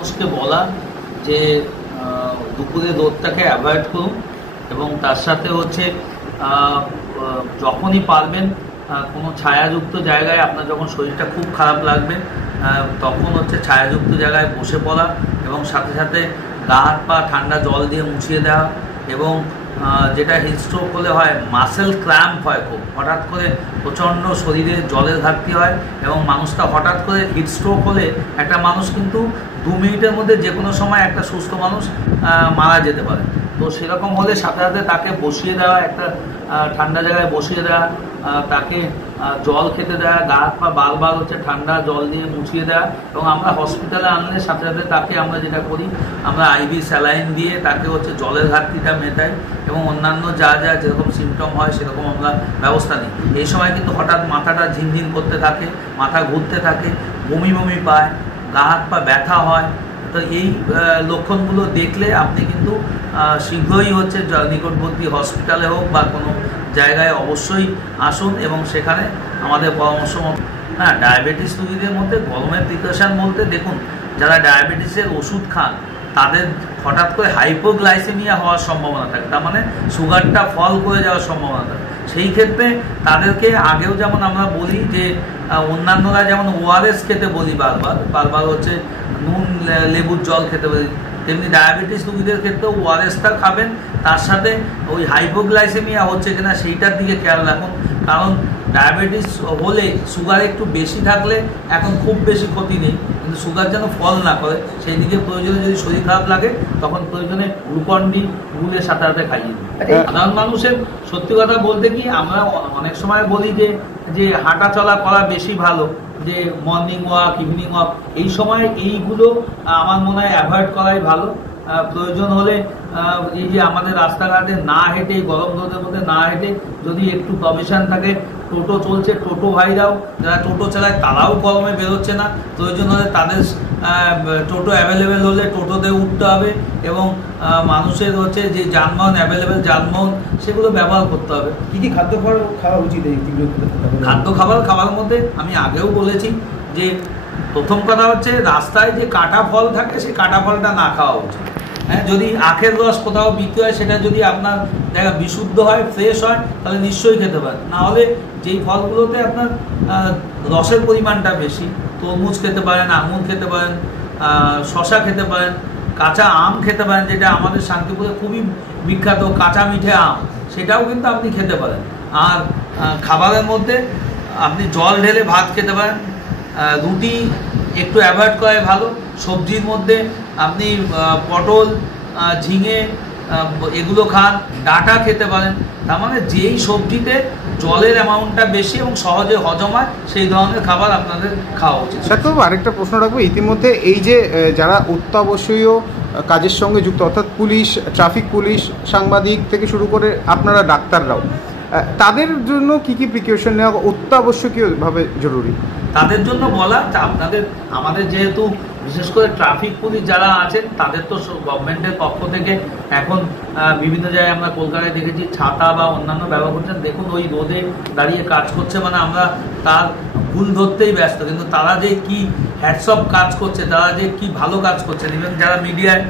মানুষকে বলা যে দুপুরে রোদটাকে অ্যাভয়েড করুন এবং তার সাথে হচ্ছে যখনই পারবেন কোনো ছায়াযুক্ত জায়গায়, আপনার যখন শরীরটা খুব খারাপ লাগবে তখন হচ্ছে ছায়াযুক্ত জায়গায় বসে পড়া এবং সাথে সাথে গা হাত পা ঠান্ডা জল দিয়ে মুছিয়ে দেওয়া। এবং যেটা হিটস্ট্রোক হলে হয়, মাসেল ক্র্যাম্প হয়, খুব হঠাৎ করে প্রচণ্ড শরীরে জলের ঘাটতি হয় এবং মানুষটা হঠাৎ করে হিটস্ট্রোক হলে একটা মানুষ কিন্তু 2 মিনিটের মধ্যে যে কোনো সময় একটা সুস্থ মানুষ মারা যেতে পারে। তো সেরকম হলে সাথে সাথে তাকে বসিয়ে দেওয়া, একটা ঠান্ডা জায়গায় বসিয়ে দেওয়া, তাকে জল খেতে দেওয়া, গা হাত পা বারবার হচ্ছে ঠান্ডা জল দিয়ে মুছিয়ে দেওয়া। এবং আমরা হসপিটালে আনলে সাথে সাথে তাকে আমরা যেটা করি, আমরা আইভি স্যালাইন দিয়ে তাকে হচ্ছে জলের ঘাটতিটা মেটাই এবং অন্যান্য যা যা যেরকম সিমটম হয় সেরকম আমরা ব্যবস্থা নিই। এই সময় কিন্তু হঠাৎ মাথাটা ঝিনঝিন করতে থাকে, মাথা ঘুরতে থাকে, বমি বমি পায়, গা হাত পা ব্যথা হয়। তো এই লক্ষণগুলো দেখলে আপনি কিন্তু শীঘ্রই হচ্ছে নিকটবর্তী হসপিটালে হোক বা কোনো জায়গায় অবশ্যই আসুন এবং সেখানে আমাদের পরামর্শ মতো। হ্যাঁ, ডায়াবেটিস রোগীদের মধ্যে গরমের প্রিকশন বলতে দেখুন, যারা ডায়াবেটিসের ওষুধ খান তাদের হঠাৎ করে হাইপোগ্লাইসেমিয়া হওয়ার সম্ভাবনা থাকে, তার মানে সুগারটা ফল করে যাওয়ার সম্ভাবনা থাকে। সেই ক্ষেত্রে তাদেরকে আগেও যেমন আমরা বলি যে অন্যান্যরা যেমন ওআরএস খেতে বলি, বারবার হচ্ছে নুন লেবুর জল খেতে বলি, তেমনি ডায়াবেটিস রোগীদের ক্ষেত্রেও ওআরএসটা খাবেন। তার সাথে ওই হাইপোগ্লাইসেমিয়া হচ্ছে কিনা সেইটার দিকে খেয়াল রাখুন, কারণ ডায়াবেটিস হলে সুগার একটু বেশি থাকলে এখন খুব বেশি ক্ষতি নেই, কিন্তু সুগার যেন ফল না করে সেই দিকে প্রয়োজনে যদি শরীর খারাপ লাগে তখন প্রয়োজনে গ্লুকন-ডি গুলের সাথে সাথে খাইয়ে দিই। সাধারণ মানুষের সত্যি কথা বলতে কি, আমরা অনেক সময় বলি যে হাঁটা চলা করা বেশি ভালো, যে মর্নিং ওয়াক, ইভিনিং ওয়াক, এই সময় এইগুলো আমার মনে হয় অ্যাভয়েড করাই ভালো। প্রয়োজন হলে এই যে আমাদের রাস্তাঘাটে না হেঁটে, গরম রোদের মধ্যে না হেঁটে যদি একটু প্রভিশন থাকে, টোটো চলছে, টোটো ভাইরাও যারা টোটো চালায় তারাও গরমে বেরোচ্ছে না, প্রয়োজন হলে তাদের টোটো অ্যাভেলেবেল হলে টোটোতে উঠতে হবে এবং মানুষের হচ্ছে যে যানবাহন অ্যাভেলেবেল যানবাহন সেগুলো ব্যবহার করতে হবে। কী কী খাদ্য খাওয়া উচিত? খাদ্য খাবার মধ্যে আমি আগেও বলেছি যে প্রথম কথা হচ্ছে রাস্তায় যে কাটা ফল থাকে সেই কাটা ফলটা না খাওয়া উচিত। হ্যাঁ, যদি আখের রস কোথাও বিক্রি হয় সেটা যদি আপনার জায়গা বিশুদ্ধ হয়, ফ্রেশ হয়, তাহলে নিশ্চয়ই খেতে পারেন। না হলে যেই ফলগুলোতে আপনার রসের পরিমাণটা বেশি, তরমুজ খেতে পারেন, আঙুর খেতে পারেন, শশা খেতে পারেন, কাঁচা আম খেতে পারেন, যেটা আমাদের শান্তিপুরে খুবই বিখ্যাত কাঁচা মিঠে আম, সেটাও কিন্তু আপনি খেতে পারেন। আর খাবারের মধ্যে আপনি জল ঢেলে ভাত খেতে পারেন, রুটি একটু অ্যাভয়েড করাই ভালো। সবজির মধ্যে আপনি পটল, ঝিঙে এগুলো খান, ডাঁটা খেতে পারেন। তার মানে যেই সবজিতে জলের অ্যামাউন্টটা বেশি এবং সহজে হজম হয় সেই ধরনের খাবার আপনাদের খাওয়া উচিত। ডাক্তারবাবু, আরেকটা প্রশ্ন রাখবো, ইতিমধ্যে এই যে যারা অত্যাবশ্যকীয় কাজের সঙ্গে যুক্ত, অর্থাৎ পুলিশ, ট্রাফিক পুলিশ, সাংবাদিক থেকে শুরু করে আপনারা ডাক্তাররাও, তাদের জন্য কি কি প্রিকশন নেওয়া অত্যাবশ্যকীয়ভাবে জরুরি? তাদের জন্য বলা আমাদের যেহেতু বিশেষ করে ট্রাফিক পুলিশ যারা আছেন তাদের তো গভর্নমেন্টের পক্ষ থেকে এখন বিভিন্ন জায়গায় আমরা কলকাতায় দেখেছি ছাতা বা অন্যান্য ব্যবহার করছেন। দেখুন, ওই রোদে দাঁড়িয়ে কাজ করছে মানে আমরা তার ভুল ধরতেই ব্যস্ত, কিন্তু তারা যে কি হ্যাটসঅপ কাজ করছে, তারা যে কি ভালো কাজ করছেন, ইভেন যারা মিডিয়ায়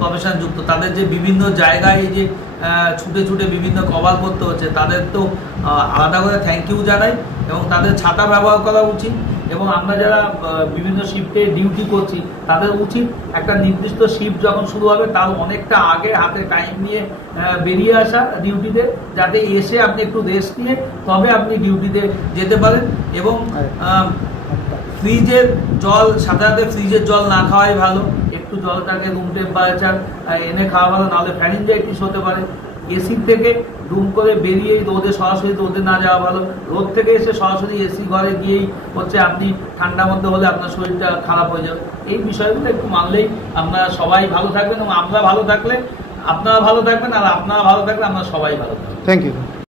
প্রফেশন যুক্ত তাদের যে বিভিন্ন জায়গায় এই যে ছুটে ছুটে বিভিন্ন কভার করতে হচ্ছে, তাদের তো আলাদা করে থ্যাংক ইউ জানাই এবং তাদের ছাতা ব্যবহার করা উচিত। এবং আমরা যারা বিভিন্ন শিফটে ডিউটি করছি তাদের উচিত একটা নির্দিষ্ট শিফট যখন শুরু হবে তার অনেকটা আগে হাতে টাইম নিয়ে বেরিয়ে আসা ডিউটিতে, যাতে এসে আপনি একটু রেস্ট নিয়ে তবে আপনি ডিউটিতে যেতে পারেন। এবং ফ্রিজের জল, সাথে সাথে ফ্রিজের জল না খাওয়াই ভালো, একটু জলটাকে রুম টেম্পারেচার এনে খাওয়া ভালো, নাহলে ফ্যারিনজাইটিস হতে পারে। এসি থেকে রুম করে বেরিয়েই রোদে সরাসরি রোদে না যাওয়া ভালো, রোদ থেকে এসে সরাসরি এসি ঘরে গিয়েই হচ্ছে আপনি ঠান্ডার মধ্যে হলে আপনার শরীরটা খারাপ হয়ে যাবে। এই বিষয়গুলো একটু মানলেই আমরা সবাই ভালো থাকবেন এবং আমরা ভালো থাকলে আপনারা ভালো থাকবেন, আর আপনারা ভালো থাকলে আমরা সবাই ভালো থাকবেন। Thank you.